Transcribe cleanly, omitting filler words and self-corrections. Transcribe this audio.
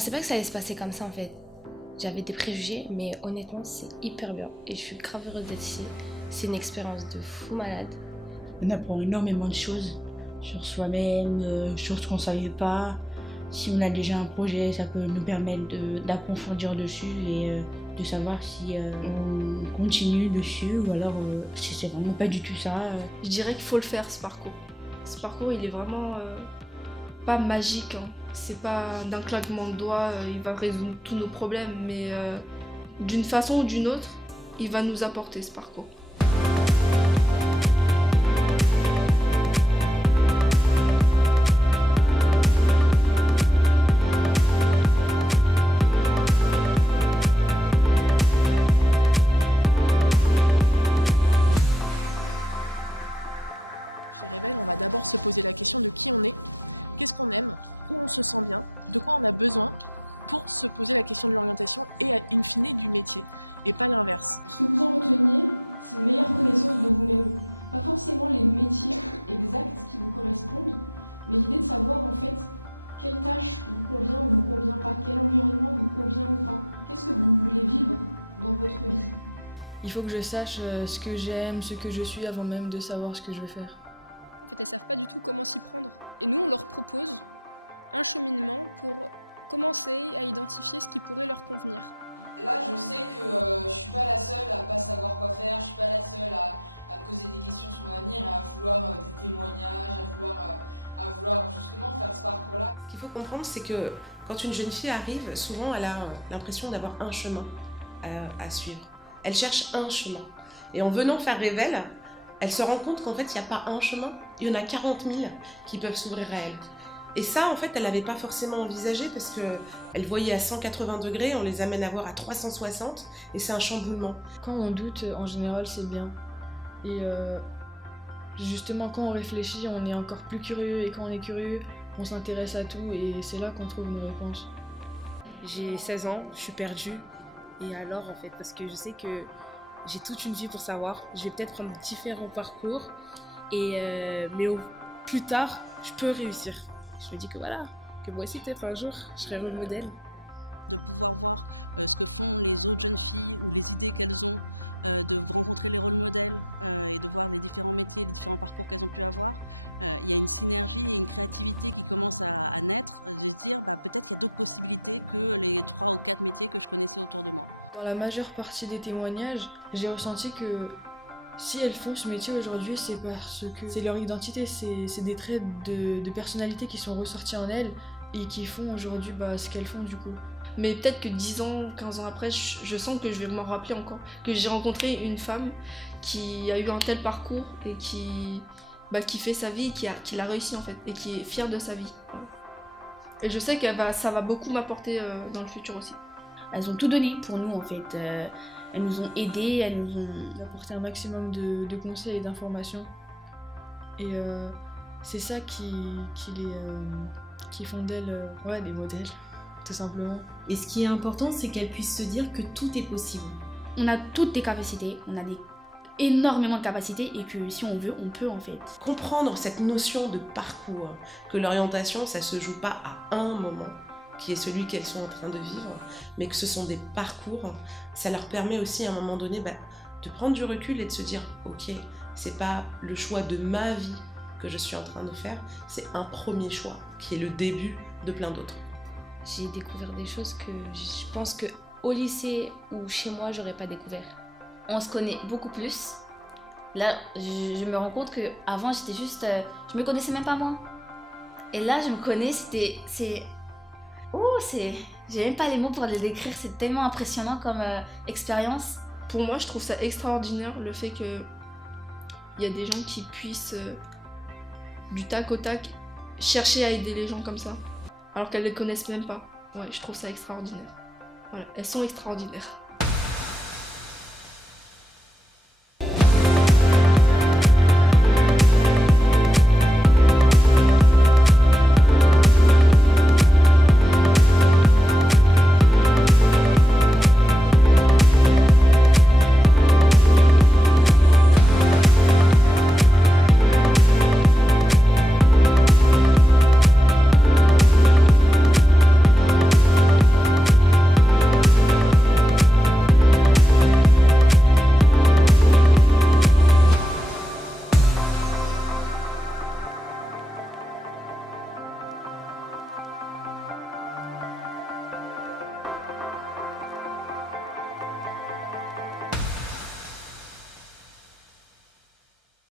pensais pas que ça allait se passer comme ça en fait. J'avais des préjugés, mais honnêtement, c'est hyper bien. Et je suis grave heureuse d'être ici. C'est une expérience de fou malade. On apprend énormément de choses sur soi-même, sur ce qu'on ne savait pas. Si on a déjà un projet, ça peut nous permettre d'approfondir dessus et de savoir si on continue dessus ou alors si c'est vraiment pas du tout ça. Je dirais qu'il faut le faire, ce parcours. Ce parcours, il est vraiment pas magique, hein. C'est pas d'un claquement de doigts, il va résoudre tous nos problèmes, mais d'une façon ou d'une autre, il va nous apporter ce parcours. Il faut que je sache ce que j'aime, ce que je suis avant même de savoir ce que je veux faire. Ce qu'il faut comprendre, c'est que quand une jeune fille arrive, souvent elle a l'impression d'avoir un chemin à suivre. Elle cherche un chemin. Et en venant faire Révèle, elle se rend compte qu'en fait, il n'y a pas un chemin, il y en a 40 000 qui peuvent s'ouvrir à elle. Et ça, en fait, elle n'avait pas forcément envisagé parce qu'elle voyait à 180 degrés, on les amène à voir à 360 et c'est un chamboulement. Quand on doute, en général, c'est bien. Et justement, quand on réfléchit, on est encore plus curieux. Et quand on est curieux, on s'intéresse à tout et c'est là qu'on trouve nos réponses. J'ai 16 ans, je suis perdue. Et alors, en fait, parce que je sais que j'ai toute une vie pour savoir. Je vais peut-être prendre différents parcours. Mais plus tard, je peux réussir. Je me dis que voilà, que moi aussi, peut-être un jour, je serai rôle modèle. Dans la majeure partie des témoignages, j'ai ressenti que si elles font ce métier aujourd'hui, c'est parce que c'est leur identité, c'est des traits de personnalité qui sont ressortis en elles et qui font aujourd'hui ce qu'elles font du coup. Mais peut-être que 10 ans, 15 ans après, je sens que je vais m'en rappeler encore. Que j'ai rencontré une femme qui a eu un tel parcours et qui fait sa vie, qui l'a réussi en fait, et qui est fière de sa vie. Voilà. Et je sais que ça va beaucoup m'apporter dans le futur aussi. Elles ont tout donné pour nous en fait. Elles nous ont aidés, elles nous ont D'apporter un maximum de conseils et d'informations. Et c'est ça qui font d'elles des modèles, tout simplement. Et ce qui est important, c'est qu'elle puisse se dire que tout est possible. On a toutes des capacités, on a énormément de capacités et que si on veut, on peut en fait. Comprendre cette notion de parcours, que l'orientation, ça se joue pas à un moment, qui est celui qu'elles sont en train de vivre, mais que ce sont des parcours, ça leur permet aussi à un moment donné de prendre du recul et de se dire « Ok, c'est pas le choix de ma vie que je suis en train de faire, c'est un premier choix qui est le début de plein d'autres. » J'ai découvert des choses que je pense qu'au lycée ou chez moi, j'aurais pas découvert. On se connaît beaucoup plus. Là, je me rends compte qu'avant, j'étais juste... je me connaissais même pas moi. Et là, je me connais, j'ai même pas les mots pour les décrire, c'est tellement impressionnant comme expérience. Pour moi, je trouve ça extraordinaire le fait qu'il y a des gens qui puissent, du tac au tac, chercher à aider les gens comme ça, alors qu'elles les connaissent même pas. Ouais, je trouve ça extraordinaire. Voilà, elles sont extraordinaires.